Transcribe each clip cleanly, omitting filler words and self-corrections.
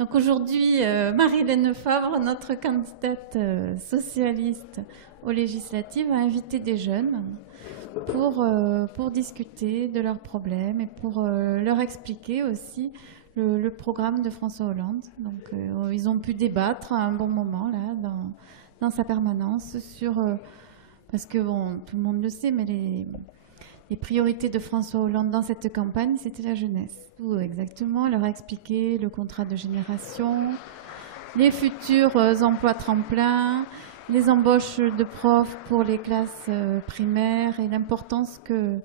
Donc aujourd'hui, Marie-Hélène Fabre, notre candidate socialiste aux législatives, a invité des jeunes pour discuter de leurs problèmes et pour leur expliquer aussi le programme de François Hollande. Donc ils ont pu débattre à un bon moment là, dans sa permanence sur... parce que bon, tout le monde le sait, mais les priorités de François Hollande dans cette campagne, c'était la jeunesse. Tout exactement, leur expliquer le contrat de génération, les futurs emplois tremplins, les embauches de profs pour les classes primaires et l'importance que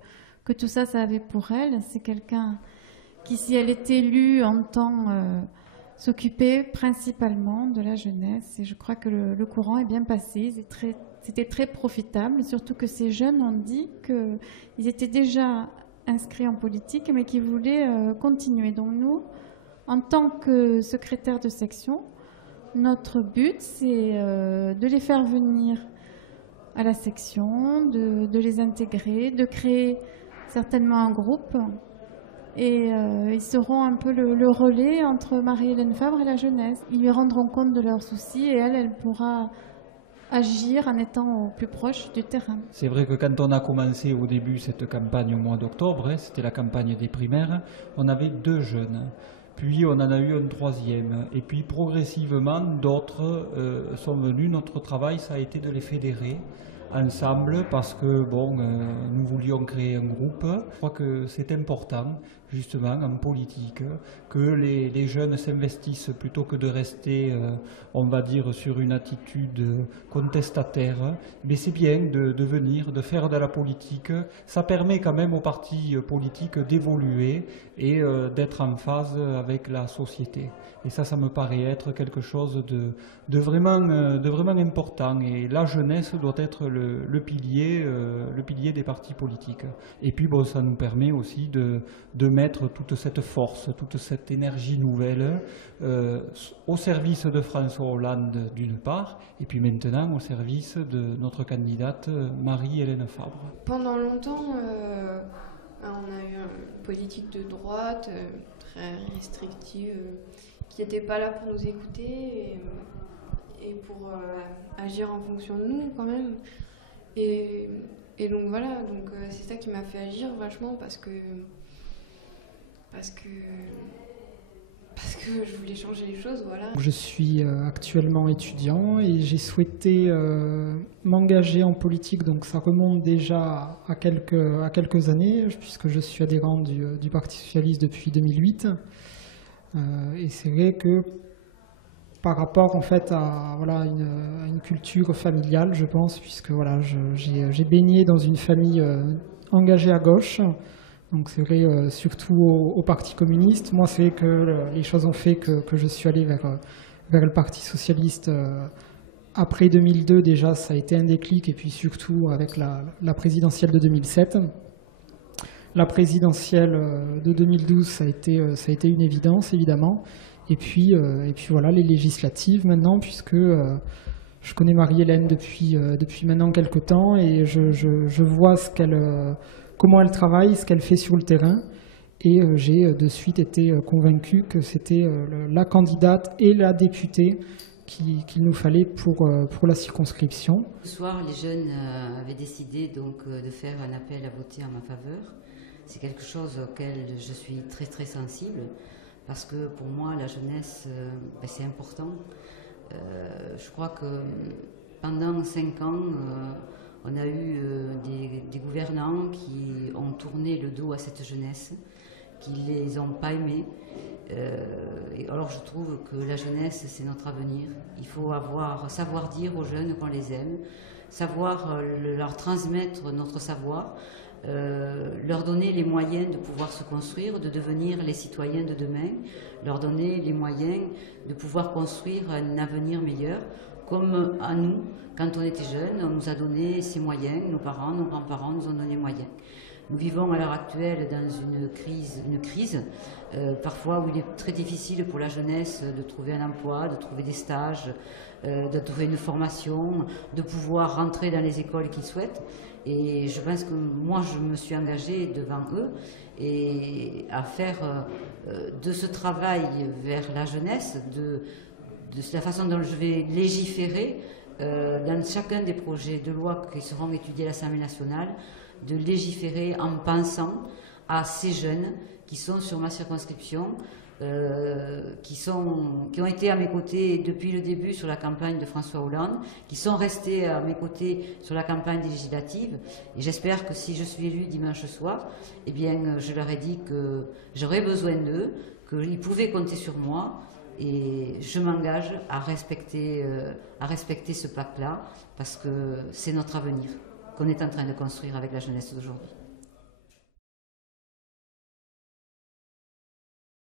tout ça, ça avait pour elle. C'est quelqu'un qui, si elle est élue, entend s'occuper principalement de la jeunesse. Et je crois que le courant est bien passé. C'était très profitable, surtout que ces jeunes ont dit qu'ils étaient déjà inscrits en politique, mais qu'ils voulaient continuer. Donc nous, en tant que secrétaire de section, notre but, c'est de les faire venir à la section, de les intégrer, de créer certainement un groupe. Et ils seront un peu le relais entre Marie-Hélène Fabre et la jeunesse. Ils lui rendront compte de leurs soucis et elle pourra agir en étant au plus proche du terrain. C'est vrai que quand on a commencé au début cette campagne au mois d'octobre, c'était la campagne des primaires, on avait 2 jeunes. Puis on en a eu un 3e. Et puis progressivement, d'autres sont venus. Notre travail, ça a été de les fédérer ensemble parce que bon, nous voulions créer un groupe. Je crois que c'est important, justement, en politique, que les jeunes s'investissent plutôt que de rester, on va dire, sur une attitude contestataire. Mais c'est bien de venir, de faire de la politique. Ça permet quand même aux partis politiques d'évoluer et d'être en phase avec la société. Et ça me paraît être quelque chose de vraiment important. Et la jeunesse doit être le pilier des partis politiques. Et puis bon, ça nous permet aussi de mettre toute cette force, toute cette énergie nouvelle au service de François Hollande d'une part, et puis maintenant au service de notre candidate Marie-Hélène Fabre. Pendant longtemps, on a eu une politique de droite très restrictive qui n'était pas là pour nous écouter et pour agir en fonction de nous quand même. Et donc voilà, donc c'est ça qui m'a fait agir vachement parce que je voulais changer les choses, voilà. Je suis actuellement étudiant et j'ai souhaité m'engager en politique, donc ça remonte déjà à quelques années, puisque je suis adhérent du Parti Socialiste depuis 2008. Et c'est vrai que par rapport en fait à une culture familiale, je pense, puisque voilà, j'ai baigné dans une famille engagée à gauche. Donc c'est vrai, surtout au Parti communiste. Moi, c'est vrai que les choses ont fait que je suis allé vers le Parti socialiste après 2002. Déjà, ça a été un déclic, et puis surtout avec la présidentielle de 2007. La présidentielle de 2012, ça a été une évidence, évidemment. Et puis voilà, les législatives maintenant, puisque je connais Marie-Hélène depuis maintenant quelques temps, et je vois comment elle travaille, ce qu'elle fait sur le terrain, et j'ai de suite été convaincu que c'était la candidate et la députée qu'il nous fallait pour la circonscription. Ce soir, les jeunes avaient décidé donc de faire un appel à voter en ma faveur. C'est quelque chose auquel je suis très très sensible, parce que pour moi, la jeunesse, c'est important. Je crois que pendant 5 ans, on a eu des gouvernants qui ont tourné le dos à cette jeunesse, qui ne les ont pas aimés. Et alors je trouve que la jeunesse, c'est notre avenir. Il faut savoir dire aux jeunes qu'on les aime, savoir leur transmettre notre savoir, leur donner les moyens de pouvoir se construire, de devenir les citoyens de demain, leur donner les moyens de pouvoir construire un avenir meilleur. Comme à nous, quand on était jeunes, on nous a donné ces moyens, nos parents, nos grands-parents nous ont donné les moyens. Nous vivons à l'heure actuelle dans une crise parfois où il est très difficile pour la jeunesse de trouver un emploi, de trouver des stages, de trouver une formation, de pouvoir rentrer dans les écoles qu'ils souhaitent. Et je pense que moi, je me suis engagée devant eux et à faire de ce travail vers la jeunesse, de la façon dont je vais légiférer dans chacun des projets de loi qui seront étudiés à l'Assemblée nationale, de légiférer en pensant à ces jeunes qui sont sur ma circonscription, qui ont été à mes côtés depuis le début sur la campagne de François Hollande, qui sont restés à mes côtés sur la campagne des législatives. Et j'espère que si je suis élue dimanche soir, eh bien, je leur ai dit que j'aurais besoin d'eux, qu'ils pouvaient compter sur moi. Et je m'engage à respecter ce pacte-là, parce que c'est notre avenir qu'on est en train de construire avec la jeunesse d'aujourd'hui.